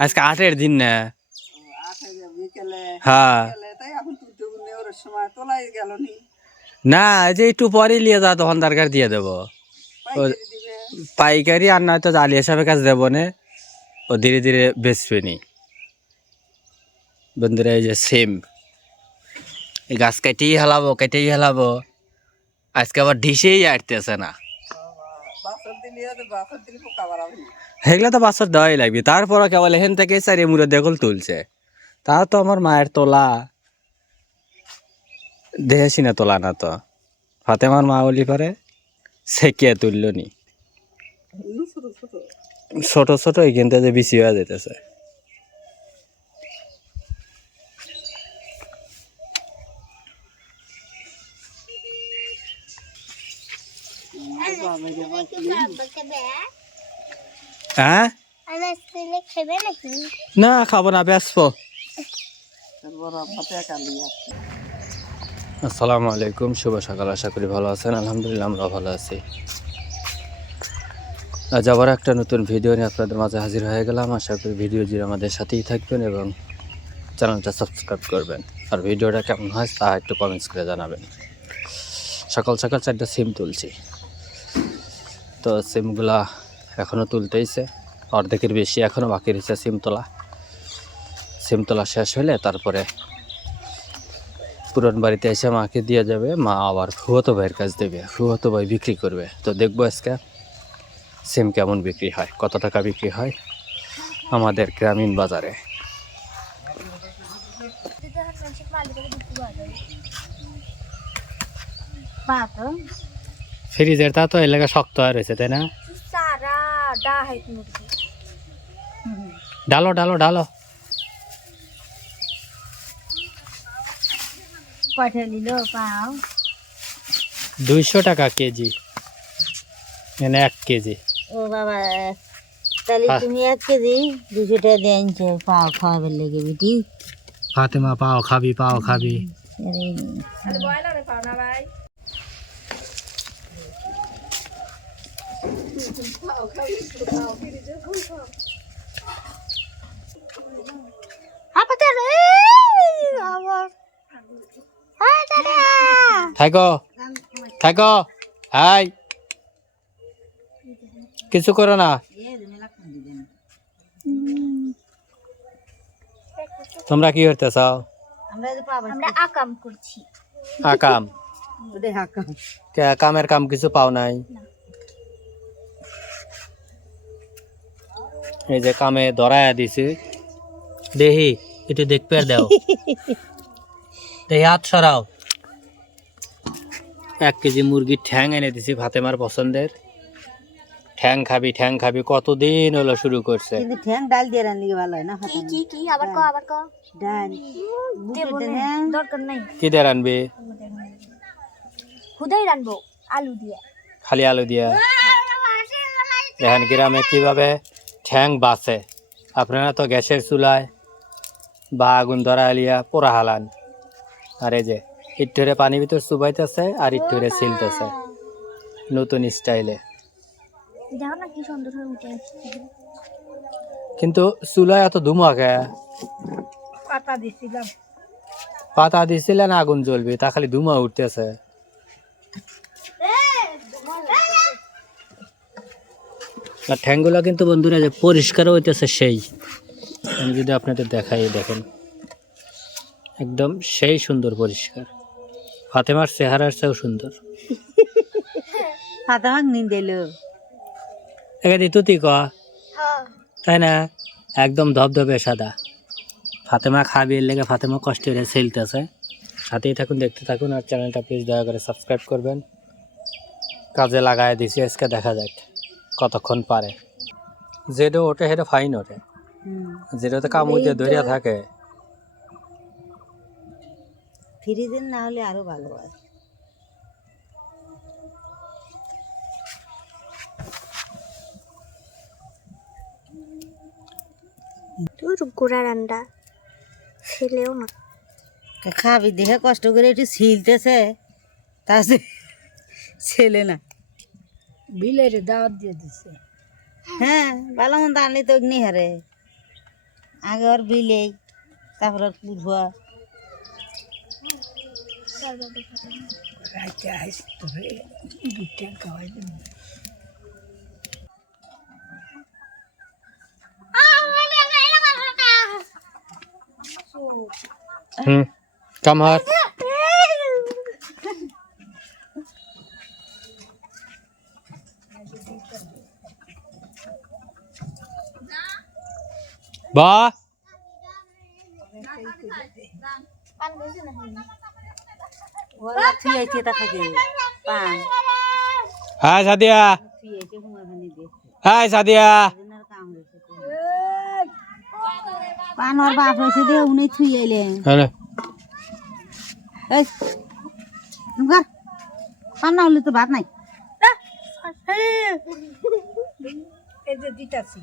আজকে আটের দিন না। হ্যাঁ। নি। যে একটু পরে নিয়ে যা তখন দরকার দিয়ে দেবো। পাইকারি দিবে। পাইকারি আর নয়তো আলিয়া সাহেবের কাছে দেবো না। ও ধীরে ধীরে বেচবে নি। বন্ধুরা এই যে সেম। এই গাছ কেটেই হেলাবো কেটেই হেলাবো। আজকে আবার ঢিসেই আটতেছে না। দিলে তো বাচ্চার দেওয়াই লাগবে। তারপরও কেবল এখান থেকে চারি মুড়ে দেখল তুলছে। তা তো আমার মায়ের তোলা। দেখেছি না তোলা না তো। ফাতেমার মা বলি পারে সে কে তুললো নি। ছোট ছোট, এখান থেকে বেশি হয়ে যেতেছে। হ্যাঁ? না খাব না তারপর আসসালামু আলাইকুম শুভ সকাল আশা করি ভালো আছেন। আলহামদুলিল্লাহ আমরা ভালো আছি। আজ আবার একটা নতুন ভিডিও নিয়ে আপনাদের মাঝে হাজির হয়ে গেলাম। আশা করি ভিডিও জুড়ে আমাদের সাথেই থাকবেন এবং চ্যানেলটা সাবস্ক্রাইব করবেন। আর ভিডিওটা কেমন হয় তা একটু কমেন্টস করে জানাবেন। সকাল সকাল চারটা সিম তুলছি। তো সিমগুলা এখনও তুলতেইছে অর্ধেকের বেশি এখনও বাকি রয়েছে সিম তোলা সিম তোলা শেষ হলে তারপরে পুরন বাড়িতে এসে মাকে দিয়ে যাবে। মা আবার ফুয়তো ভাইয়ের কাছ দেবে। ফুয়তো ভাই বিক্রি করবে। তো দেখব আজকে সিম কেমন বিক্রি হয় কত টাকা বিক্রি হয় আমাদের গ্রামীণ বাজারে। ফ্রিজের তা তো এলাকা শক্ত হয়ে রয়েছে তাই না? डा है मुर्गी ডালো ডালো ডালো কয়টা নিল পাও দুইশো টাকা কেজি মানে এক কেজি ও বাবা তাহলে হ্যাঁ। তুমি এক কেজি দুশো টাকা দিয়ে আনছো পাও খাওয়াবার লেগে বিটি ফাতেমা পাও খাবি পাও খাবি থাকো। থাকো। হাই। কিছু করো না। তোমরা কি করতে চাও? আমরা যে পাবো আমরা আকাম। করছি কামের কাম কিছু পাও নাই? এই যে কামে ধরায়া দিছি। দেহি একটু দেখতে দাও। দেহি হাত সরাও। এক কেজি মুরগির ঠ্যাং এনে দিছি ফাতেমার পছন্দের। ঠ্যাং খাবি ঠ্যাং খাবি কতদিন হলো শুরু করছে? কিন্তু ঠ্যাং ডাল দিয়ে রান্না ভালো হয় না কি কি কি? আবার ক আবার ক ডাল। দেব না দরকার নাই। কি দিয়ে রানবি? খুদাই রানবো আলু দিয়ে। খালি আলু দিয়া। দেখেন গ্রামে কীভাবে ঠ্যাং বাঁচে আপনারা তো গ্যাসের চুলায় বা আগুন ধরা আলিয়া পোড়া হালান। আর এই যে ইট্টরে পানি ভিতর চুবাইতেছে আর ইট্টরে ছিলতেছে। নতুন স্টাইলে। কিন্তু চুলায় এত ধুমাকে পাতা দিছিলাম। পাতা দিছিলেন আগুন জ্বলবে তা খালি ধুমা উঠতেছে। আর ঠ্যাংগুলো কিন্তু বন্ধুরা যে পরিষ্কার হইতেছে সেই। আমি যদি আপনাদের দেখাই দেখেন। একদম সেই সুন্দর পরিষ্কার। ফাতেমার চেহারার চেয়েও সুন্দর। হাত আমাকে নিন এখানে তুতি ক। হ্যাঁ। তাই না? একদম ধবধবে সাদা। ফাতেমা খাবি এর লেগে ফাতেমা কষ্ট করে সেলতেছে সাথেই থাকুন দেখতে থাকুন আর চ্যানেলটা প্লিজ দয়া করে সাবস্ক্রাইব করবেন। কাজে লাগায় দিছি আজকে দেখা যাক। কতক্ষণ পারে? যেটা ওঠে সেটা ফাইন ওঠে। যেটাতে কামড় ধরিয়া থাকে। ফ্রিজের না হলে আরও ভালো হয়। তোর গোড়ার আন্ডা ছেলেও না। খাবি দেখে কষ্ট করে একটু ছিলতেছে। তা ছেলে না। বিলের দাওয়াত দিয়ে দিছে হ্যাঁ ভালো মন্দ আনলে তো অগ্নি হারে আগে ওর বিলেই তারপর ওর পূর্ব হুম কামার বা ওরা থুয়েছে তা থাকে পান হ্যাঁ সাদিয়া। হ্যাঁ সাদিয়া। ওনার কাম হয়েছে পান বাপ হয়েছে দিয়ে উনি থুয়ে এলেন। তুমি পান না হলে তো ভাত নাই। এই যে দিতাছি।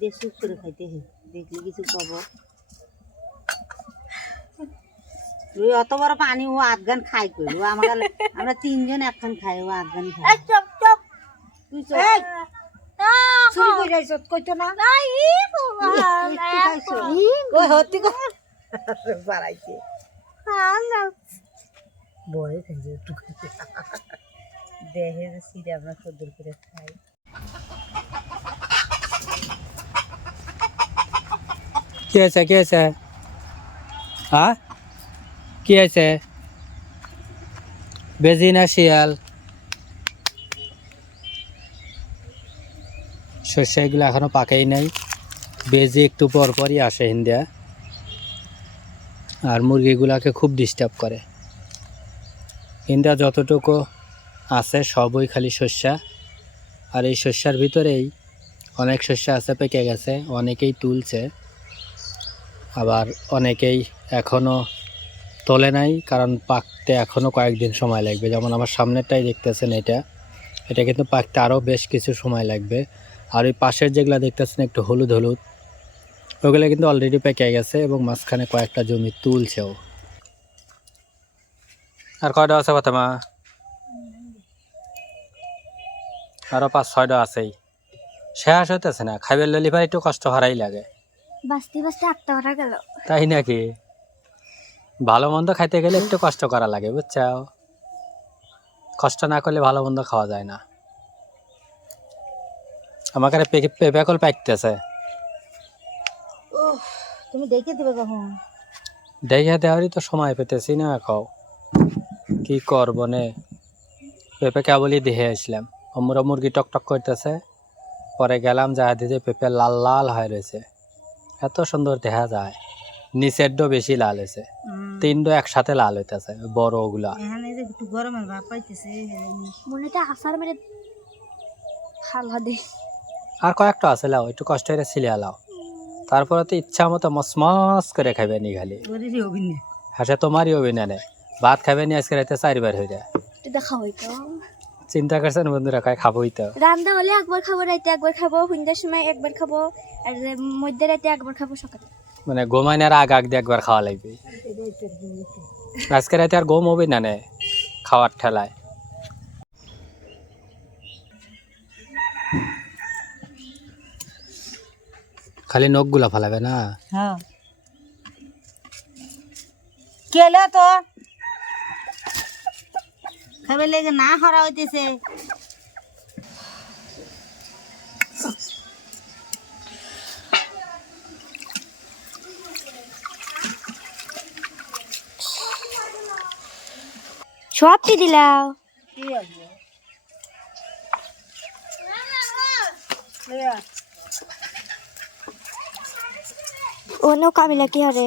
দিয়ে সুপ করে খাইতে হে দেখলি কিছু পাবো ওই অত বড় পানি ও আধগান খাই কই ও আমার আমরা তিনজন এখন খাই ও আধগান খাই তুই চল চুরি কই যাইছ কইতো না। কই হতি কই? বাড়াইছে। বড় খাইছে একটু দেহে সিরে আমরা সদ্দর করে খাই। কি আছে কি আছে হ্যাঁ কি বেজি না শিয়াল? শস্য এগুলো এখনও পাকেই নাই। বেজি একটু পর পরই আসে হিন্দিয়া আর মুরগিগুলাকে খুব ডিস্টার্ব করে। হিন্দা যতটুকু আছে সবই খালি শস্যা। আর এই শস্যার ভিতরেই অনেক শস্য আছে, পেকে গেছে, অনেকেই তুলছে। আবার অনেকেই এখনও তোলে নাই, কারণ পাকতে এখনও কয়েকদিন সময় লাগবে। যেমন আমার সামনেরটাই দেখতেছেন এটা। এটা কিন্তু পাকতে আরও বেশ কিছু সময় লাগবে। আর ওই পাশের যেগুলো দেখতেছেন একটু হলুদ হলুদ, ওগুলো কিন্তু অলরেডি পেকে গেছে এবং মাঝখানে কয়েকটা জমি তুলছেও। আর কয়টা আছে ফাতেমা আরও পাঁচ ছয়টা আছেই। শেষ হইতেছে না, খাইবার লিভার একটু কষ্ট হারাই লাগে। বাঁচতে বাঁচতে আটটা ওরা গেল। তাই নাকি? ভালো মন্দ খাইতে গেলে একটু কষ্ট করা লাগে বুঝছাও? কষ্ট না করলে ভালো মন্দ খাওয়া যায় না। আমাকে পেঁপে কল পাইতেছে। তুমি দেখে দিবে কখন? দেখে দেওয়ারই তো সময় পেতেছি না কও। কি করব নে? পেঁপে কেবলই দেখে আসলাম। অমুরা মুরগি টক টক করতেছে। পরে গেলাম যা দিতে পেঁপে লাল লাল হয়ে রয়েছে। এত সুন্দর দেখা যায়। নিচের ডো বেশি লাল হয়েছে। তিনডো একসাথে লাল হইতেছে বড় ওগুলা। এখানে যে একটু গরমের ভাব পাইতেছে আসার মেরে হালহা দে। আর কয়েকটা আছে লাও একটু কষ্ট করে ছিলে লাও। তারপরে তো ইচ্ছা মতো মসমস করে খাইবে নি খালি। হ্যাঁ সে তোমারই অভিনয় ভাত খাবে নি আজকে রাতে চারবার হয়ে যায় একটু দেখা হইতো। চিন্তা করছেন বন্ধুরা কয় খাবোই তো। রান্না হলে একবার খাব রাইতে একবার খাব সন্ধ্যার সময় একবার খাব আর মধ্যে রাতে একবার খাব সকালে। মানে ঘুমাইনার আগ আগ দিয়ে একবার খাওয়া লাগবে। আজকে রাতে আর ঘুম হবে না নে খাওয়ার ঠেলায়। খালি নখগুলা ফালাবে না? হ্যাঁ। কেলে তো লেগে না হরা হইতেছে। সবটি দিলাও। অন্য কামিলা কি হরে?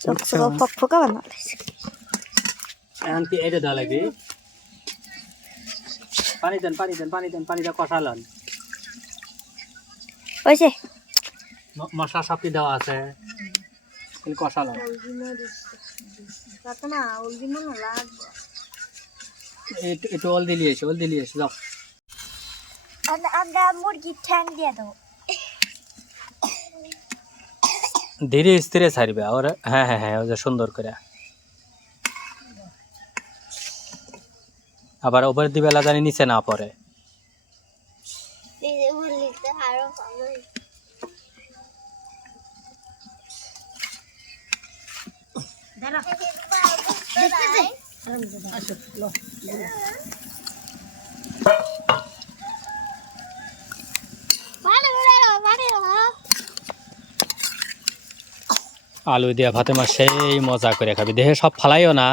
সকসে ফক ফকা বানাইছে কি এটা দেওয়া লাগবে পানি দেন পানি দেন পানি দেন পানিটা কষালন হয়েছে ম- মশলা সব দেওয়া আছে খালি কষালন একটু ওল দিলিয়ে এসে ওল দিলিয়ে এসে যাও আমরা মুরগির ঠ্যাং দিয়ে দেবো ধীরে স্থিরে ছাড়বে আর হ্যাঁ হ্যাঁ হ্যাঁ ওই যে সুন্দর করে। আবার ওপর দিবেলা জানি নিচে না পড়ে। আলু দিয়া ভাতে মাছ সেই মজা করে খাবি। দেহে সব ফালাইও না।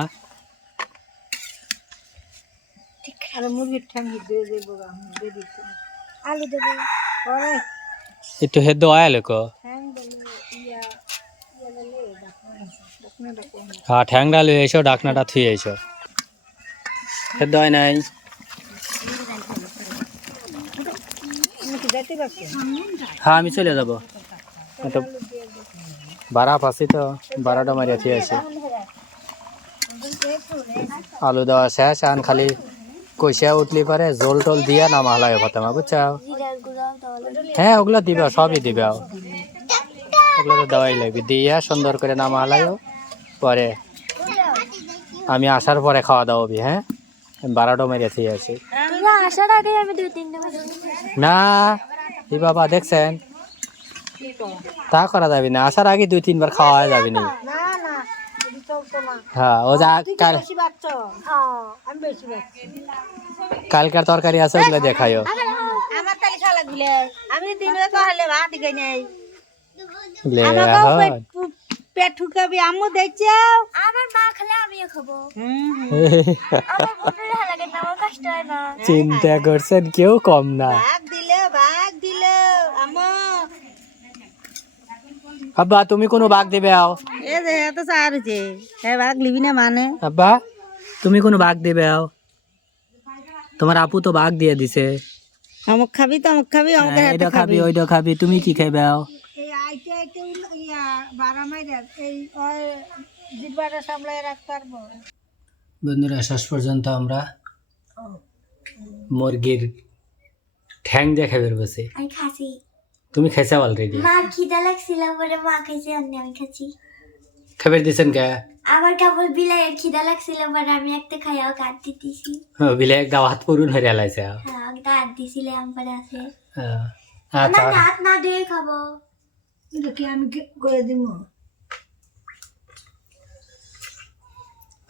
একটু হেদ্দ আয়ালো কো। ঠ্যাং হ্যাঁ ঠ্যাংটা লুয়ে এসো ডাকনাটা থুয়ে এসো। হেদ্দ হয় নাই। হ্যাঁ আমি চলে যাব। বারা পাচ্ছি তো বারাটা মারিয়া থুয়ে আছে। আলু দেওয়া শেষ আন খালি কইসা উঠলি পারে জোল টোল দিয়া নামা হলাই ভাতে মা বুঝছাও হ্যাঁ ওগুলো দিবে সবই দিবে। ওগুলো তো দেওয়াই লাগবে। দিয়া সুন্দর করে নামা হলাইও পরে আমি আসার পরে খাওয়া দাওয়া হবি হ্যাঁ? বারোটা মেরে থিয়ে আছি। না ই বাবা দেখছেন? তা করা যাবে না। আসার আগে দুই তিনবার খাওয়া যাবে না। হ্যাঁ ও যা কাল হ্যাঁ আমি কালকার তরকারি আছে ওগুলো দেখাইও। আমার তালি খাওয়া লাগলে আমি দিনে তো ভাত দিকে নেই। লে। পেট ঠুকাবি আম্মু দেখছ আমার মা খেলে আমিও খাব। হুম আমার ভালো লাগে না আমার কষ্ট হয় না চিন্তা করছেন কেউ কম না। ভাগ দিলে ভাগ দিলে আম্মু। আব্বা তুমি কোনো বাঘ দিবে আও। এ যে এত সারছে এ ভাগ লিবি না মানে? আব্বা তুমি কোনো বাঘ দিবে আও। তোমার আপু তো বাঘ দিয়ে দিছে। অমুক খাবি তো অমুক খাবি অমুক হ্যাঁ, এইটা খাবি ওইটা খাবি তুমি কি খাইবে আও? এই আইতে আইতে ইয়া বারা মাইরা এই ওই জিব্বাটা সামলাই রাখতে পারব। বন্ধুরা শেষ পর্যন্ত আমরা মুরগির ঠ্যাং দিয়ে খাইবে বসে তুমি খাইছা অলরেডি মা খিদা লাগছিল বলে মা খাইছে অন্য আমি খাচ্ছি। খাবার দিছেন কে? আমার কেবল বিলাইয়ের খিদা লাগছিল বলে আমি একটা খাইয়াও কাট দিতেছি। বিলে দাওয়াত পূরণ হয়ে লাইছে। হ্যাঁ কাট দিছিলে আমার আছে। আচ্ছা। হাত না দিয়ে খাব। এটা কি আমি করে দিব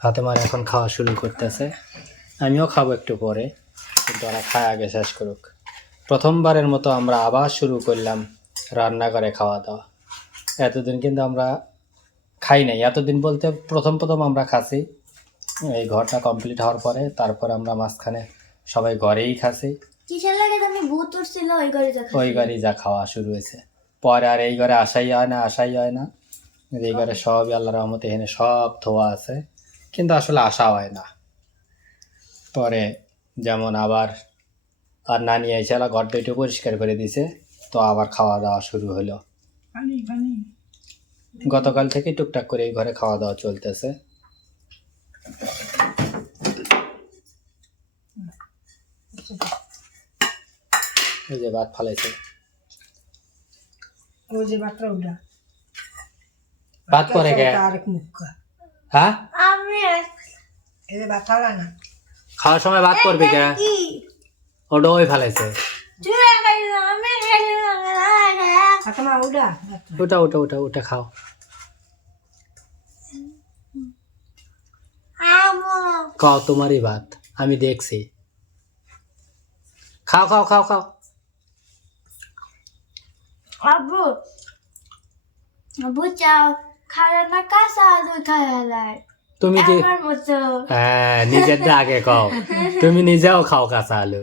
হাতে মারে এখন খাওয়া শুরু করতেছে। আমিও খাব একটু পরে। কিন্তু ওরা খায় আগে শেষ করুক। প্রথমবারের মতো আমরা আবার শুরু করলাম রান্না করে খাওয়া দাওয়া। এতদিন কিন্তু আমরা খাই নাই। এতদিন বলতে প্রথম প্রথম আমরা খাসি এই ঘরটা কমপ্লিট হওয়ার পরে তারপর আমরা মাঝখানে সবাই ঘরেই খাসি ওই ঘরেই যা খাওয়া শুরু হয়েছে। পরে আর এই ঘরে আসাই হয় না আসাই হয় না। এই ঘরে সবই আল্লাহ রহমতে এখানে সব ধোয়া আছে। কিন্তু আসলে আসা হয় না। পরে যেমন আবার আর নানি এসে এলা ঘরটা একটু পরিষ্কার করে দিছে। তো আবার খাওয়া দাওয়া শুরু হলো। গতকাল থেকে টুকটাক করে এই ঘরে খাওয়া দাওয়া চলতেছে। এই যে ভাত ফালাইছে। ওই যে বাটরা উঠা ভাত পরে গে আরেক মুখা হ্যাঁ? আমি এই যে বাটালা না। খাওয়ার সময় ভাত করবি কে? কি? ওই ফালাইছে। ওটা ওটা ওটা ওটা খাও। খাও তোমারই ভাত আমি দেখছি। খাও খাও খাও খাও। আবু আবু চাও খালা না কাঁচা আলু খালার তুমি কি হ্যাঁ নিজেরটা আগে খাও। তুমি নিজেও খাও কাঁচা আলু।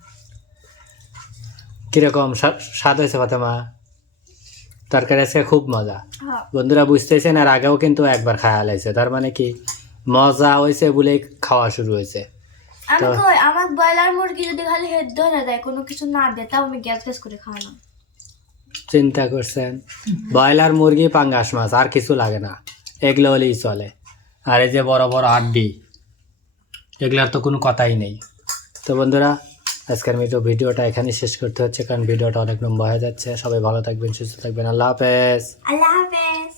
কীরকম? স্বা- স্বাদ হয়েছে ফাতেমা? তরকারি আজকে খুব মজা। হ্যাঁ। বন্ধুরা বুঝতেছেন আর আগেও কিন্তু একবার খাওয়া লাইছে। তার মানে কি মজা হয়েছে বলে খাওয়া শুরু হয়েছে। আমি আমার ব্রয়লার মুরগি যদি খালি হেড না দেয় কোনো কিছু না দেয় তাও আমি গ্যাস গ্যাস করে খাওয়ালাম। চিন্তা করছেন? ব্রয়লার মুরগি পাঙ্গাস মাছ আর কিছু লাগে না। এগুলো হলেই চলে। আর এই যে বড় বড় আড্ডি এগুলার তো কোনো কথাই নেই। তো বন্ধুরা আজকের মতো ভিডিওটা এখানে শেষ করতে হচ্ছে, কারণ ভিডিওটা অনেক লম্বা হয়ে যাচ্ছে। সবাই ভালো থাকবেন, সুস্থ থাকবেন। আল্লাহ হাফেজ। আল্লাহ হাফেজ।